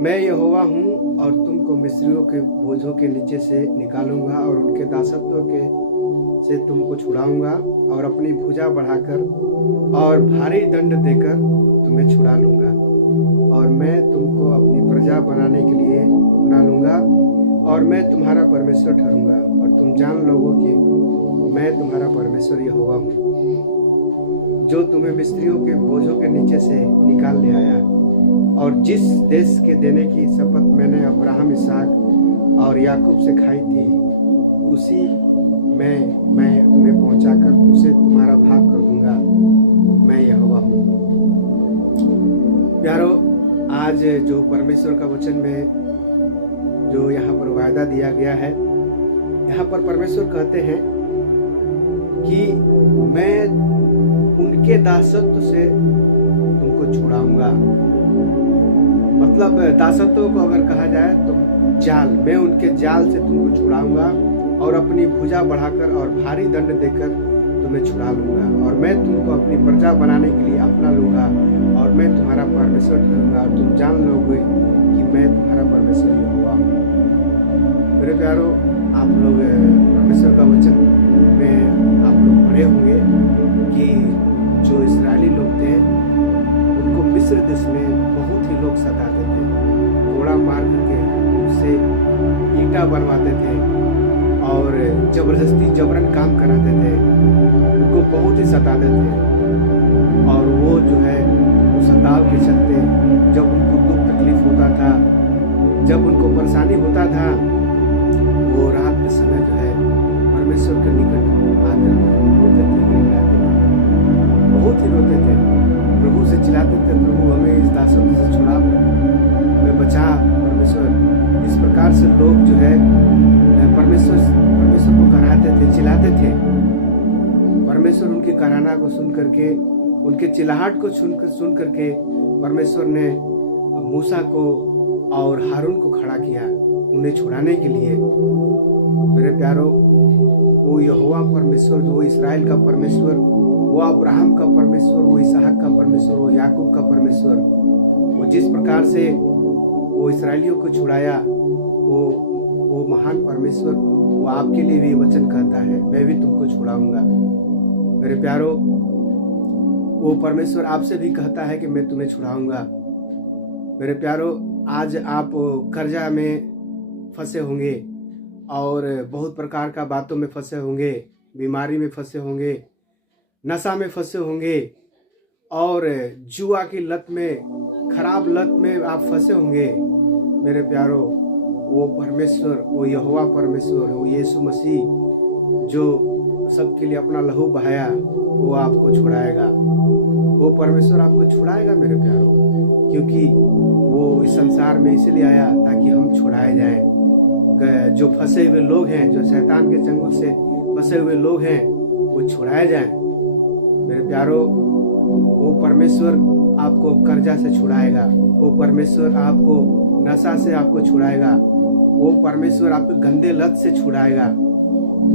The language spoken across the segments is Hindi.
मैं यहोवा हूँ और तुमको मिस्रियों के बोझों के नीचे से निकालूंगा और उनके दासत्व के से तुमको छुड़ाऊंगा और अपनी भुजा बढ़ाकर और भारी दंड देकर तुम्हें छुड़ा लूंगा और मैं तुमको अपनी प्रजा बनाने के लिए अपना लूंगा और मैं तुम्हारा परमेश्वर ठहरूंगा और तुम जान लोगे कि मैं तुम्हारा परमेश्वर यहोवा हूँ जो तुम्हें मिस्रियों के बोझों के नीचे से निकाल ले आया और जिस देश के देने की शपथ मैंने अब्राहम इसहाक और याकूब से खाई थी उसी में मैं तुम्हें पहुंचाकर उसे तुम्हारा भाग कर दूंगा। मैं यहोवा हूँ। प्यारो, आज जो परमेश्वर का वचन में जो यहाँ पर वायदा दिया गया है, यहाँ पर परमेश्वर कहते हैं कि मैं उनके दासत्व से तुमको छुड़ाऊंगा। मतलब दासत्व को अगर कहा जाए तो जाल, मैं उनके जाल से तुमको छुड़ाऊंगा और अपनी भुजा बढ़ाकर और भारी दंड देकर तुम्हें छुड़ा लूंगा और मैं तुमको अपनी प्रजा बनाने के लिए अपना लूंगा और मैं तुम्हारा परमेश्वर ठहरूंगा और तुम जान लोगे कि मैं तुम्हारा परमेश्वर यहोवा हूँ। मेरे प्यारो, आप लोग परमेश्वर का वचन में आप लोग पढ़े होंगे कि जो इस्राएली लोग थे उनको मिस्र देश में बहुत ही लोग सताते थे, घोड़ा मार करके उससे ईंटा बनवाते थे और जबरदस्ती जबरन काम कराते थे, उनको बहुत ही सताते थे और वो जो है उस सताव के चलते जब उनको दुख तकलीफ होता था, जब उनको परेशानी होता था, वो रात के समय जो है परमेश्वर के निकट आकर रोते थे, बहुत ही रोते थे, प्रभु से चिल्लाते थे, प्रभु हमें इस दासत्व से छुड़ा, हमें बचा परमेश्वर। इस प्रकार से लोग जो है परमेश्वर को कराते थे, चिल्लाते थे। परमेश्वर उनकी कराहना को सुन करके, उनके चिल्लाहट को सुन करके परमेश्वर ने मूसा को और हारून को खड़ा किया उन्हें छुड़ाने के लिए। मेरे प्यारो, वो यहोवा परमेश्वर, वो इस्राएल का परमेश्वर, वो अब्राहम का परमेश्वर, वो इसहाक का परमेश्वर, वो याकूब का परमेश्वर, वो जिस प्रकार से वो इस्राएलियों को छुड़ाया, वो महान परमेश्वर वो आपके लिए भी वचन कहता है, मैं भी तुमको छुड़ाऊंगा। मेरे प्यारो, वो परमेश्वर आपसे भी कहता है कि मैं तुम्हें छुड़ाऊंगा। मेरे प्यारो, आज आप कर्जा में फंसे होंगे और बहुत प्रकार का बातों में फंसे होंगे, बीमारी में फंसे होंगे, नशा में फंसे होंगे और जुआ की लत में, खराब लत में आप फंसे होंगे। मेरे प्यारो, वो परमेश्वर, वो यहोवा परमेश्वर, वो यीशु मसीह जो सबके लिए अपना लहू बहाया, वो आपको छुड़ाएगा। वो परमेश्वर आपको छुड़ाएगा मेरे प्यारो, क्योंकि वो इस संसार में इसलिए आया ताकि हम छुड़ाए जाएं। जो फंसे हुए लोग हैं, जो शैतान के चंगुल से फंसे हुए लोग हैं, वो छुड़ाए जाएं। मेरे प्यारो, वो परमेश्वर आपको कर्जा से छुड़ाएगा, वो परमेश्वर आपको नशा से आपको छुड़ाएगा, वो परमेश्वर आपको गंदे लत से छुड़ाएगा,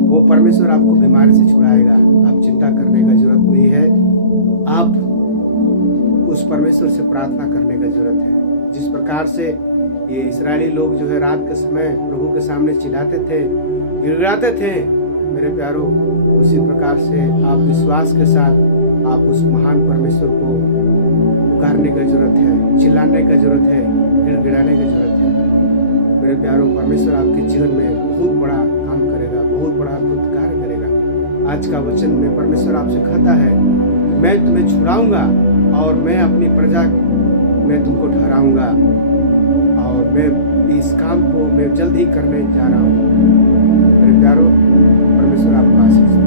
वो परमेश्वर आपको बीमारी से छुड़ाएगा। आप चिंता करने का जरूरत नहीं है, आप उस परमेश्वर से प्रार्थना करने का जरूरत है। जिस प्रकार से ये इस्राएली लोग जो है रात के समय प्रभु के सामने चिल्लाते थे, गिड़गिड़ाते थे, मेरे प्यारो, उसी प्रकार से आप विश्वास के साथ आप उस महान परमेश्वर को पुकारने का जरूरत है, चिल्लाने का जरूरत है, गिड़गिड़ाने की जरूरत है। मेरे प्यारो, परमेश्वर आपके जीवन में बहुत बड़ा काम करेगा, बहुत बड़ा अद्भुत कार्य करेगा। आज का वचन में परमेश्वर आपसे कहता है कि मैं तुम्हें छुड़ाऊंगा और मैं अपनी प्रजा में तुमको ठहराऊंगा और मैं इस काम को मैं जल्द ही करने जा रहा हूँ। मेरे प्यारो, परमेश्वर आपको आशीष